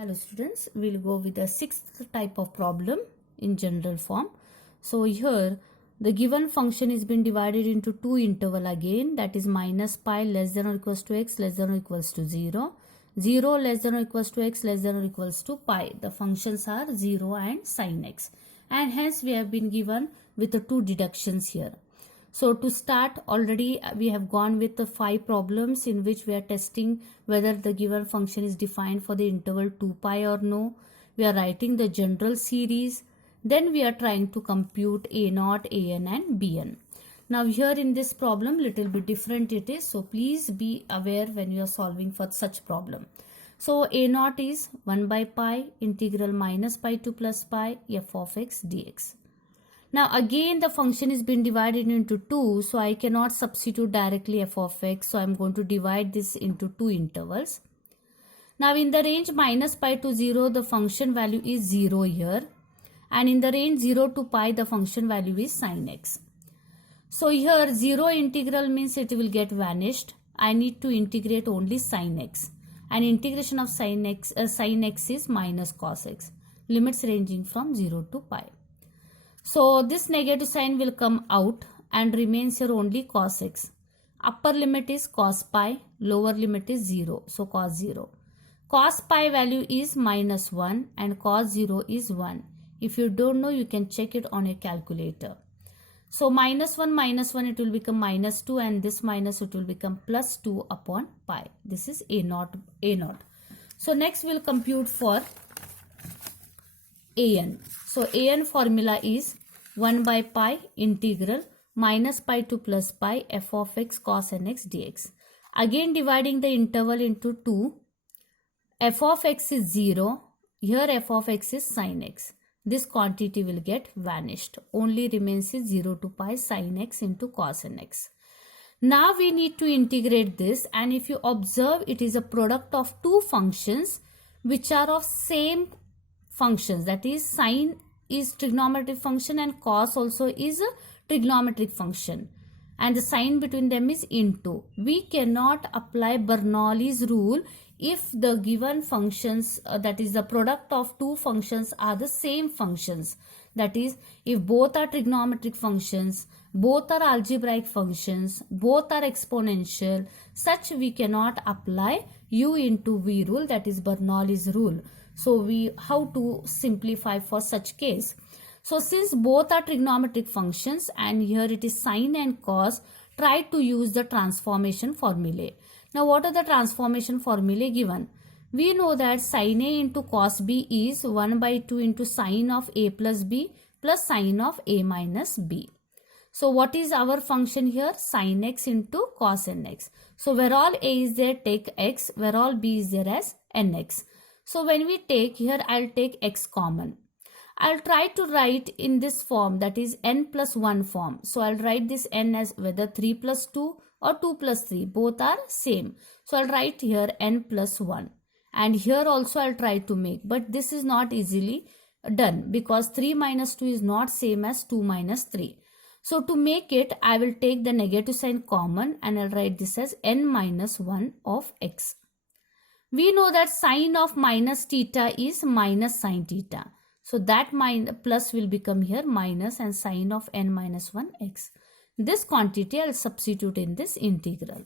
Hello students, we'll go with the sixth type of problem in general form. So here the given function is been divided into two interval again, that is minus pi less than or equals to x less than or equals to 0, 0 less than or equals to x less than or equals to pi. The functions are 0 and sin x, and hence we have been given with the two deductions here. So to start, already we have gone with the 5 problems in which we are testing whether the given function is defined for the interval 2 pi or no. We are writing the general series. Then we are trying to compute a0, an and bn. Now here in this problem, little bit different it is. So please be aware when you are solving for such problem. So a0 is 1 by pi integral minus pi to plus pi f of x dx. Now again the function is been divided into 2, so I cannot substitute directly f of x, so I am going to divide this into 2 intervals. Now in the range minus pi to 0 the function value is 0 here, and in the range 0 to pi the function value is sin x. So here 0 integral means it will get vanished. I need to integrate only sin x, and integration of sin x is minus cos x, limits ranging from 0 to pi. So this negative sign will come out and remains here only cos x. Upper limit is cos pi, lower limit is 0, so cos 0. Cos pi value is minus 1 and cos 0 is 1. If you don't know, you can check it on a calculator. So minus 1 it will become minus 2, and this minus it will become plus 2 upon pi. This is a0. So next we will compute for an. So an formula is 1 by pi integral minus pi to plus pi f of x cos nx dx. Again dividing the interval into 2. F of x is 0. Here f of x is sin x. This quantity will get vanished. Only remains is 0 to pi sin x into cos nx. Now we need to integrate this, and if you observe, it is a product of two functions which are of same functions, that is sine is trigonometric function and cos also is a trigonometric function, and the sign between them is into. We cannot apply Bernoulli's rule if the given functions, that is the product of two functions, are the same functions. That is, if both are trigonometric functions, both are algebraic functions, both are exponential, such we cannot apply u into v rule, that is Bernoulli's rule. So how to simplify for such case? So since both are trigonometric functions and here it is sine and cos, try to use the transformation formulae. Now what are the transformation formulae given? We know that sin a into cos b is 1 by 2 into sine of a plus b plus sine of a minus b. So what is our function here? Sin x into cos nx. So where all a is there, take x. Where all b is there, as nx. So when we take here, I'll take x common. I'll try to write in this form, that is n plus 1 form. So I'll write this n as whether 3 plus 2 or 2 plus 3. Both are same. So I'll write here n plus 1. And here also I'll try to make. But this is not easily done because 3 minus 2 is not same as 2 minus 3. So to make it, I will take the negative sign common and I'll write this as n minus 1 of x. We know that sine of minus theta is minus sine theta. So that plus will become here minus and sine of n minus 1 x. This quantity I'll substitute in this integral.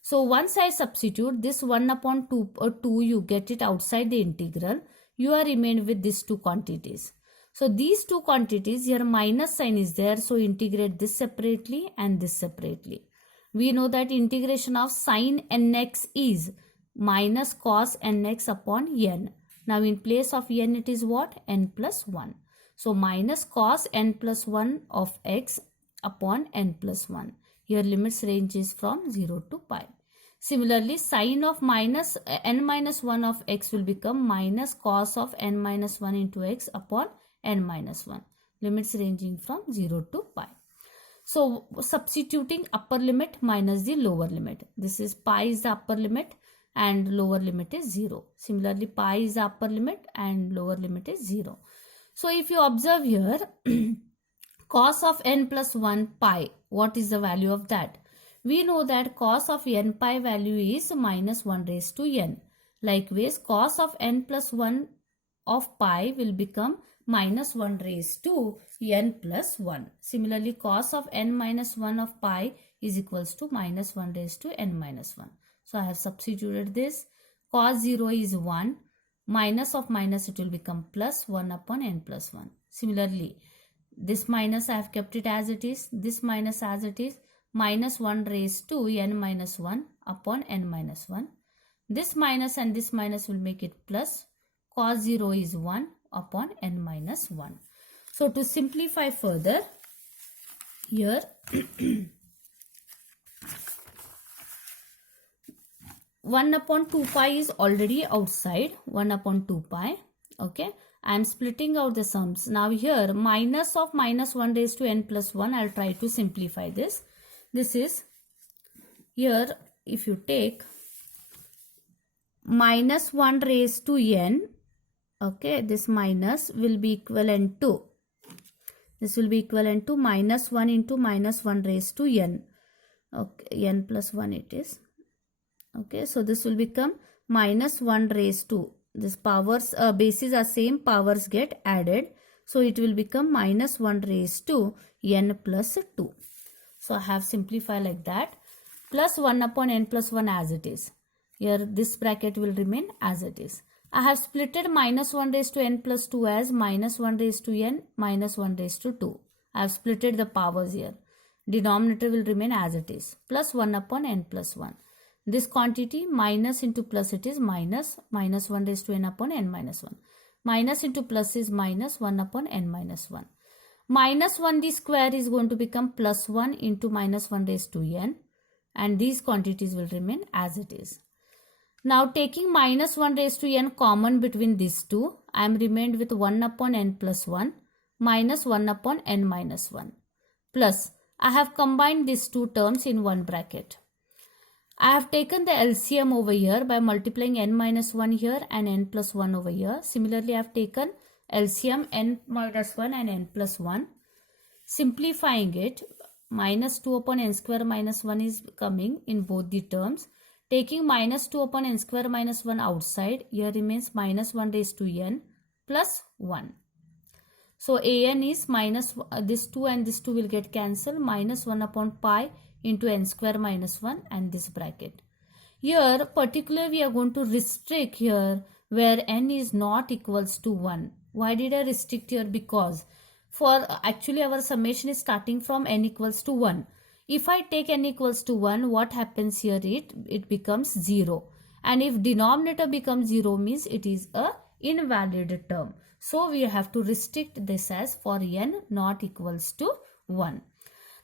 So once I substitute this 1 upon 2 or 2, you get it outside the integral. You are remained with these two quantities. So these two quantities, here minus sign is there. So integrate this separately and this separately. We know that integration of sine nx is minus cos nx upon n. Now in place of n it is what? N plus 1. So minus cos n plus 1 of x upon n plus 1. Here limits range is from 0 to pi. Similarly, sine of minus n minus 1 of x will become minus cos of n minus 1 into x upon n minus 1. Limits ranging from 0 to pi. So substituting upper limit minus the lower limit. This is pi is the upper limit and lower limit is 0. Similarly, pi is the upper limit and lower limit is 0. So if you observe here, cos of n plus 1 pi, what is the value of that? We know that cos of n pi value is minus 1 raised to n. Likewise, cos of n plus 1 of pi will become minus 1 raised to n plus 1. Similarly, cos of n minus 1 of pi is equals to minus 1 raised to n minus 1. So I have substituted this. Cos 0 is 1. Minus of minus, it will become plus 1 upon n plus 1. Similarly, this minus I have kept it as it is. This minus as it is. Minus 1 raised to n minus 1 upon n minus 1. This minus and this minus will make it plus. Cos 0 is 1 upon n minus 1. So to simplify further, here 1 upon 2 pi is already outside, 1 upon 2 pi. Okay, I am splitting out the sums. Now here minus of minus 1 raised to n plus 1, I will try to simplify this. This is, here if you take minus 1 raised to n, okay, this minus will be equivalent to, this will be equivalent to minus 1 into minus 1 raised to n. Okay, n plus 1 it is. Okay, so this will become minus 1 raised to, this powers, bases are same, powers get added. So it will become minus 1 raised to n plus 2. So I have simplified like that. Plus 1 upon n plus 1 as it is. Here this bracket will remain as it is. I have splitted minus 1 raised to n plus 2 as minus 1 raised to n minus 1 raised to 2. I have splitted the powers here. Denominator will remain as it is. Plus 1 upon n plus 1. This quantity minus into plus, it is minus 1 raised to n upon n minus 1. Minus into plus is minus 1 upon n minus 1. Minus 1 the square is going to become plus 1 into minus 1 raised to n, and these quantities will remain as it is. Now taking minus 1 raised to n common between these two, I am remained with 1 upon n plus 1 minus 1 upon n minus 1. Plus, I have combined these two terms in one bracket. I have taken the LCM over here by multiplying n minus 1 here and n plus 1 over here. Similarly, I have taken LCM n minus 1 and n plus 1. Simplifying it, minus 2 upon n square minus 1 is coming in both the terms. Taking minus 2 upon n square minus 1 outside, here remains minus 1 raised to n plus 1. So an is minus, this 2 and this 2 will get cancelled, minus 1 upon pi into n square minus 1 and this bracket. Here particularly we are going to restrict here where n is not equals to 1. Why did I restrict here? Because for actually our summation is starting from n equals to 1. If I take n equals to 1, what happens here? It becomes 0. And if denominator becomes 0 means it is a invalid term. So we have to restrict this as for n not equals to 1.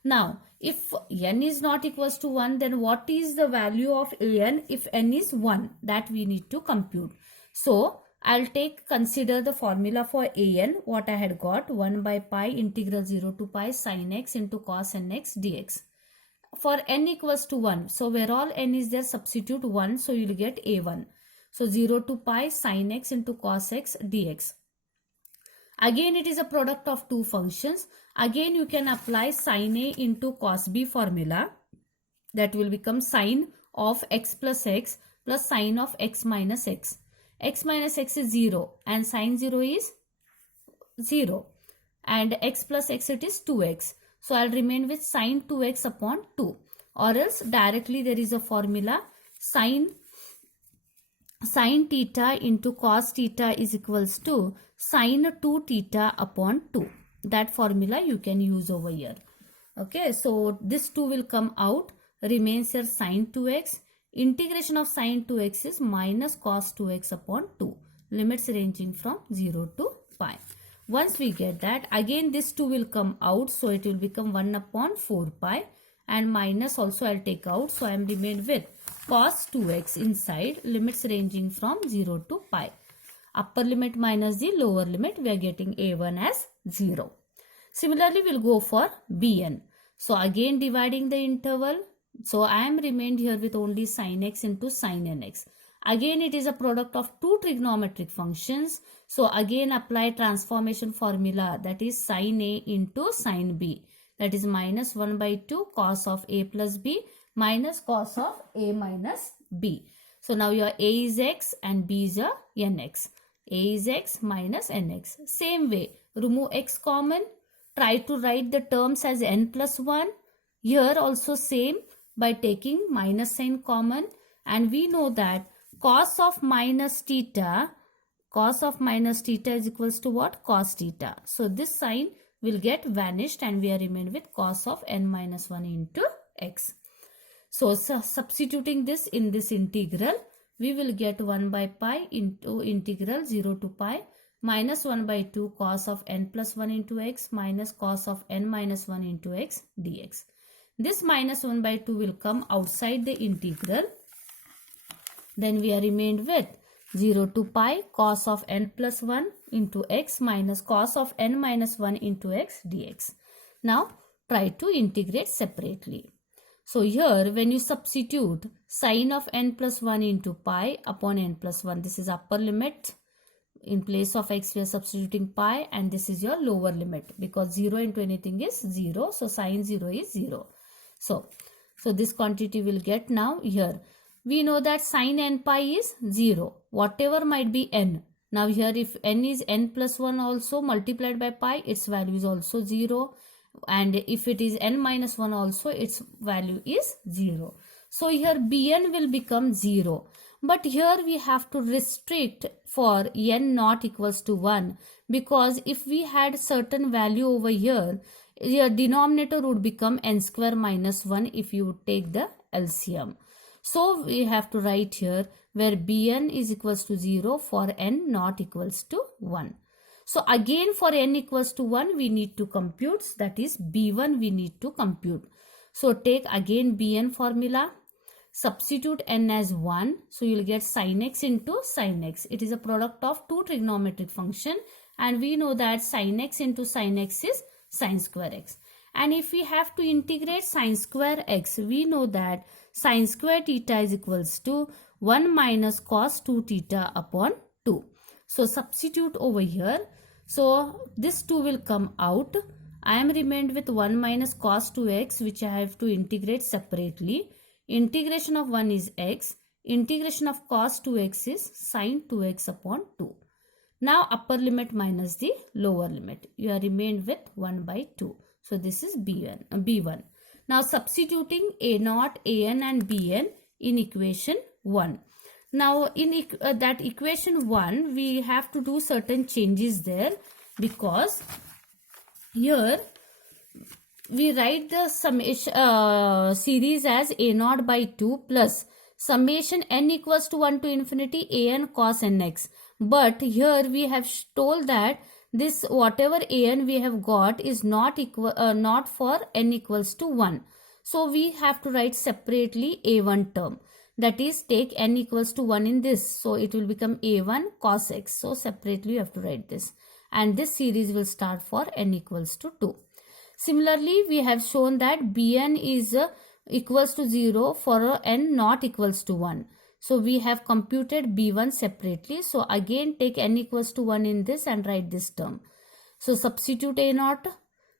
Now, if n is not equals to 1, then what is the value of an if n is 1? That we need to compute. So, I'll consider the formula for an, what I had got, 1 by pi integral 0 to pi sin x into cos nx dx. For n equals to 1, so where all n is there, substitute 1, so you will get a1. So, 0 to pi sin x into cos x dx. Again, it is a product of two functions. Again, you can apply sin a into cos b formula. That will become sin of x plus sin of x minus x. X minus x is 0 and sin 0 is 0. And x plus x, it is 2x. So, I will remain with sin 2x upon 2. Or else directly there is a formula sin theta into cos theta is equals to sin 2 theta upon 2. That formula you can use over here. Okay, so this 2 will come out, remains here sin 2x. Integration of sin 2x is minus cos 2x upon 2. Limits ranging from 0 to pi. Once we get that, again this 2 will come out, so it will become 1 upon 4 pi. And minus also I'll take out, so I am remained with cos 2x inside, limits ranging from 0 to pi. Upper limit minus the lower limit, we are getting a1 as 0. Similarly, we'll go for bn. So again dividing the interval, so I am remained here with only sin x into sin nx. Again it is a product of two trigonometric functions. So again apply transformation formula, that is sin a into sin b. That is minus 1 by 2 cos of a plus b minus cos of a minus b. So now your a is x and b is your nx. A is x minus nx. Same way, remove x common. Try to write the terms as n plus 1. Here also same, by taking minus sign common, and we know that cos of minus theta is equals to what? Cos theta. So this sign will get vanished and we are remained with cos of n minus 1 into x. So substituting this in this integral, we will get 1 by pi into integral 0 to pi minus 1 by 2 cos of n plus 1 into x minus cos of n minus 1 into x dx. This minus 1 by 2 will come outside the integral. Then we are remained with 0 to pi cos of n plus 1 into x minus cos of n minus 1 into x dx. Now try to integrate separately. So here when you substitute sine of n plus 1 into pi upon n plus 1, this is upper limit. In place of x we are substituting pi, and this is your lower limit because 0 into anything is 0. So sine 0 is 0. So this quantity will get now here. We know that sine n pi is 0. Whatever might be n. Now here if n is n plus 1 also multiplied by pi, its value is also 0. And if it is n minus 1 also, its value is 0. So here bn will become 0. But here we have to restrict for n not equals to 1, because if we had certain value over here, your denominator would become n square minus 1 if you would take the LCM. So we have to write here where bn is equals to 0 for n not equals to 1. So again for n equals to 1 we need to compute, that is b1 we need to compute. So take again bn formula, substitute n as 1, so you will get sin x into sin x. It is a product of two trigonometric function, and we know that sin x into sin x is sin square x. And if we have to integrate sin square x, we know that sin square theta is equals to 1 minus cos 2 theta upon 2. So substitute over here. So this 2 will come out. I am remained with 1 minus cos 2x, which I have to integrate separately. Integration of 1 is x. Integration of cos 2x is sin 2x upon 2. Now upper limit minus the lower limit. You are remained with 1 by 2. So this is b1. Now substituting a0, an and bn in equation 1. Now in that equation 1, we have to do certain changes there, because here we write the summation series as a0 by 2 plus summation n equals to 1 to infinity an cos nx. But here we have told that this whatever an we have got is not for n equals to 1. So we have to write separately a1 term. That is, take n equals to 1 in this. So it will become a1 cos x. So separately you have to write this. And this series will start for n equals to 2. Similarly, we have shown that bn is equals to 0 for n not equals to 1. So we have computed b1 separately. So again take n equals to 1 in this and write this term. So substitute a0,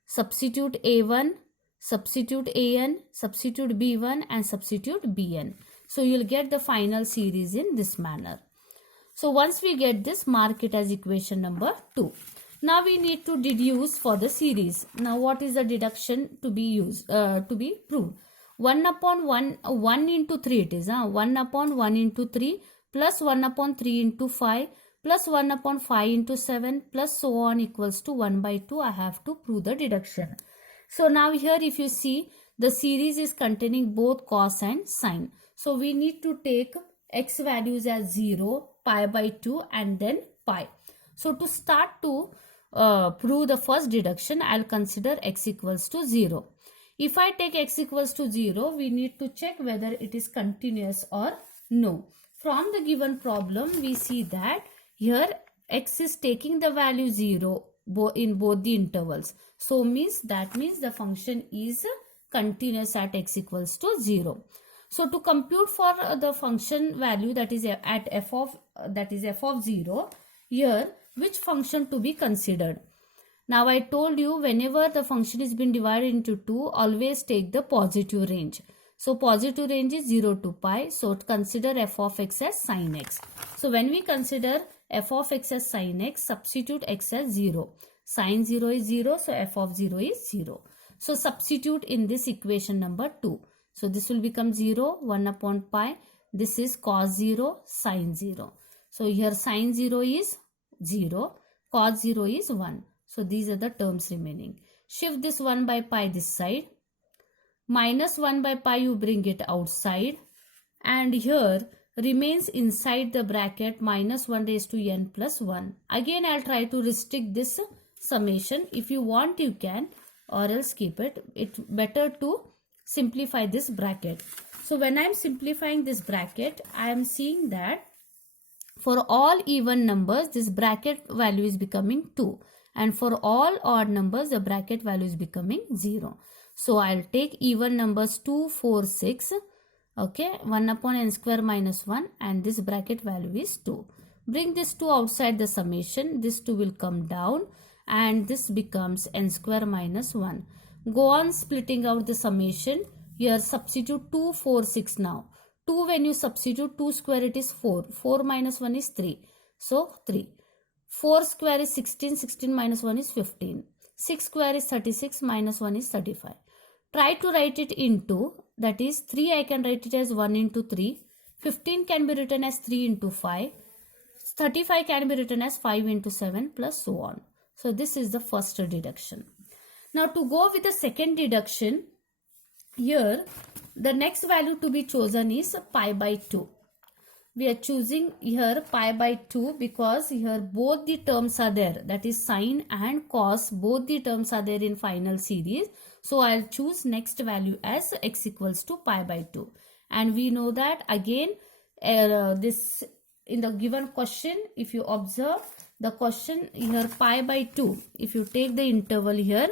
substitute a1, substitute an, substitute b1 and substitute bn. So you will get the final series in this manner. So once we get this, mark it as equation number 2. Now we need to deduce for the series. Now what is the deduction to be used, to be proved? 1 upon 1 into 3 it is. 1 upon 1 into 3 plus 1 upon 3 into 5 plus 1 upon 5 into 7 plus so on equals to 1 by 2. I have to prove the deduction. So now here if you see, the series is containing both cos and sine. So we need to take x values as 0, pi by 2 and then pi. So to start to prove the first deduction, I'll consider x equals to 0. If I take x equals to 0, we need to check whether it is continuous or no. From the given problem, we see that here x is taking the value 0 in both the intervals. So that means the function is continuous at x equals to 0. So to compute for the function value that is at f of 0, here which function to be considered? Now I told you whenever the function is been divided into 2, always take the positive range. So positive range is 0 to pi. So consider f of x as sin x. So when we consider f of x as sin x, substitute x as 0. Sin 0 is 0, so f of 0 is 0. So substitute in this equation number 2. So this will become 0, 1 upon pi. This is cos 0, sin 0. So here sin 0 is 0, cos 0 is 1. So these are the terms remaining. Shift this 1 by pi this side. Minus 1 by pi you bring it outside. And here remains inside the bracket minus 1 raised to n plus 1. Again I'll try to restrict this summation. If you want you can, or else keep it. It's better to simplify this bracket. So when I'm simplifying this bracket, I am seeing that for all even numbers, this bracket value is becoming 2. And for all odd numbers, the bracket value is becoming 0. So I'll take even numbers 2, 4, 6. Okay, 1 upon n square minus 1, and this bracket value is 2. Bring this 2 outside the summation. This 2 will come down and this becomes n square minus 1. Go on splitting out the summation. Here substitute 2, 4, 6 now. 2 when you substitute 2 square it is 4. 4 minus 1 is 3. So 3. 4 square is 16. 16 minus 1 is 15. 6 square is 36. Minus 1 is 35. Try to write it into, that is 3 I can write it as 1 into 3. 15 can be written as 3 into 5. 35 can be written as 5 into 7 plus so on. So this is the first deduction. Now to go with the second deduction, here the next value to be chosen is pi by 2. We are choosing here pi by 2 because here both the terms are there, that is sine and cos, both the terms are there in final series. So I'll choose next value as x equals to pi by 2. And we know that again this in the given question, if you observe the question here pi by 2, if you take the interval here,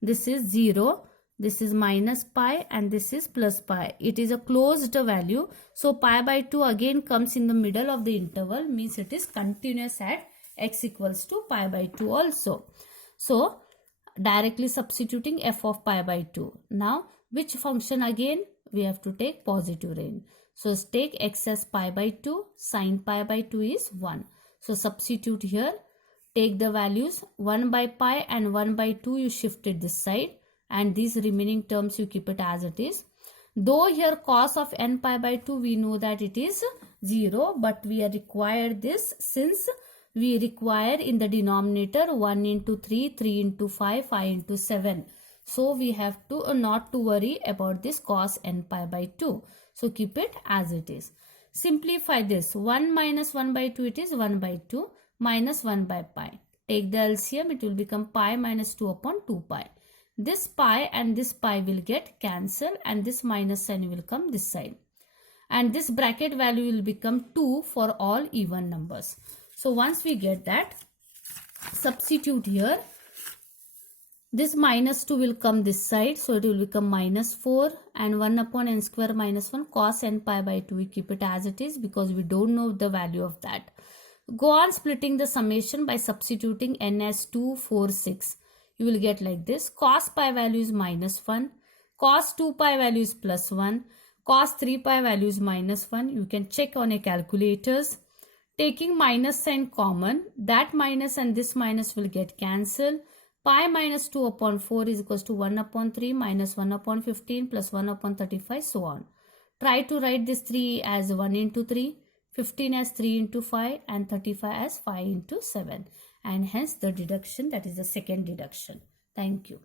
this is 0, this is minus pi and this is plus pi. It is a closed value. So pi by 2 again comes in the middle of the interval, means it is continuous at x equals to pi by 2 also. So directly substituting f of pi by 2. Now which function again? We have to take positive range. So take x as pi by 2, sin pi by 2 is 1. So substitute here, take the values 1 by pi and 1 by 2 you shift it this side, and these remaining terms you keep it as it is. Though here cos of n pi by 2 we know that it is 0, but we are required this since we require in the denominator 1 into 3, 3 into 5, 5 into 7. So we have to not to worry about this cos n pi by 2. So keep it as it is. Simplify this. 1 minus 1 by 2 it is 1 by 2 minus 1 by pi. Take the LCM, it will become pi minus 2 upon 2 pi. This pi and this pi will get cancelled and this minus sign will come this side. And this bracket value will become 2 for all even numbers. So once we get that, substitute here. This minus 2 will come this side. So it will become minus 4 and 1 upon n square minus 1 cos n pi by 2. We keep it as it is because we don't know the value of that. Go on splitting the summation by substituting n as 2, 4, 6. You will get like this. Cos pi value is minus 1. Cos 2 pi value is plus 1. Cos 3 pi value is minus 1. You can check on your calculators. Taking minus sign common, that minus and this minus will get cancelled. Pi minus 2 upon 4 is equals to 1 upon 3 minus 1 upon 15 plus 1 upon 35, so on. Try to write this 3 as 1 into 3, 15 as 3 into 5 and 35 as 5 into 7. And hence the deduction, that is the second deduction. Thank you.